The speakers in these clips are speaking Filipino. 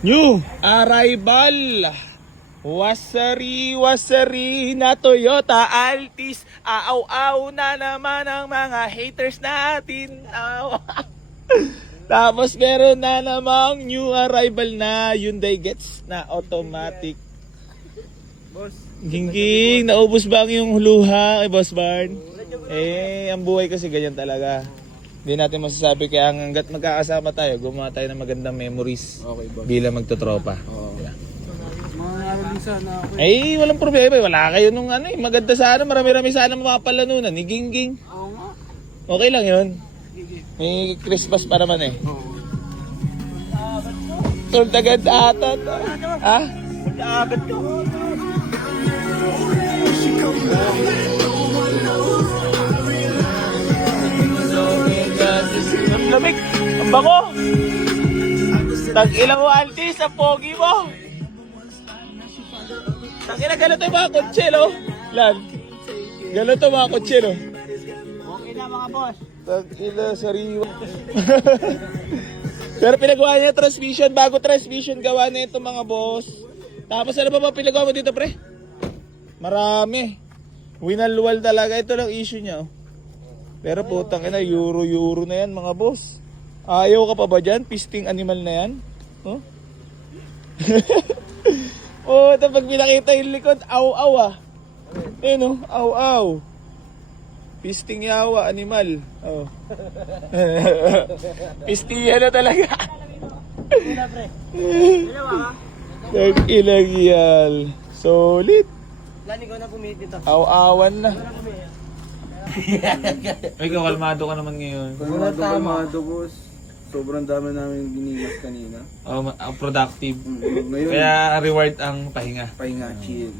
New arrival. Wasari na Toyota Altis. Aaw-aw na naman ang mga haters natin. Tapos meron na namang new arrival na Hyundai Getz na automatic. Boss. Gingging, naubos ba ang yung luha, Boss Barn? Ang buhay kasi ganyan talaga. Hindi natin masasabi kaya hanggat magkakasama tayo, gumawa tayo ng magandang memories bilang magtotropa. Sana ako. Walang problema. Wala kayo nung maganda sana. Marami-rami sana mapapalanunan. Ni Gingging. Oo nga. Okay lang yun. May Christmas pa naman eh. Sold agad ata. Ha? Agad ka. Ang lamig. Ang bango. Tag-ilang mo, Altis. Ang pogi mo. Tangina, ganito yung mga kotse, no? Lan. Ganito mga kotse, no? Okay na mga boss. Tangina, sariwa. Pero pinagawa niya transmission. Bago transmission, gawa na ito mga boss. Tapos ano ba pinagawa mo dito, pre? Marami. Winalwal talaga. Ito lang issue niya, oh. Pero putang ina, euro na yan mga boss. Ayaw ka pa ba dyan? Pisting animal na yan? Huh? Oh, pag pinakita yung likod, aw-aw ah. No? Aw-aw. Pisting yawa, animal. Oh. Pistiya na talaga. Una pre. Dalawa ka? Nag-ilagyal. Solid. Lani ko na pumiti to. Aw-awan na. Ay, kakalmado ka naman ngayon. Kalmado boss. Sobrang dami namin ginimas kanina. Productive. Ngayon, Kaya reward ang pahinga. pahinga, chill.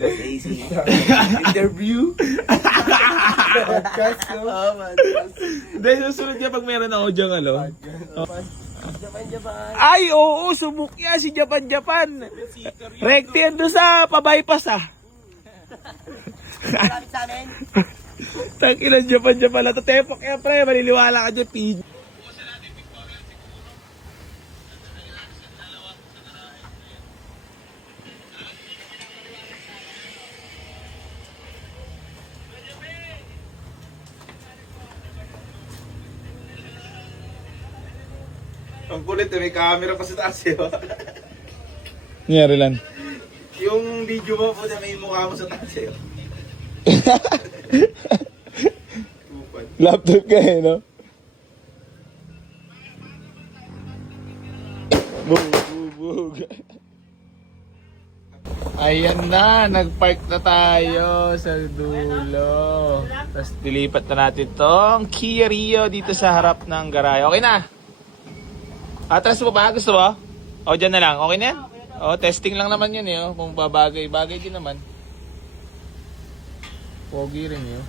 That's easy. Interview? Podcast, no? Oo, man. Dahil susunod niya pag meron ako dyan, Japan. Ay, oo, sumukya si Japan. Recti yan doon sa pabypass ah. Malapit sa amin. Tang-ilan Japan na to. Tepok yan, pre. Maliliwala ka dyan, pin. Ang kulit, may camera pa sa taas yun. Nangyari lang. Yung video mo po na may mukha mo sa taas yun. Laptop ka eh, no? Bug. Ayan na, nagpark na tayo sa dulo. Tapos dilipat na natin tong Kia Rio dito sa harap ng garahe. Okay na? Atras mo ba? Gusto mo? O, dyan na lang. Okay na yan? O, testing lang naman yun eh. Kung babagay. Bagay din naman. Pogi rin yun.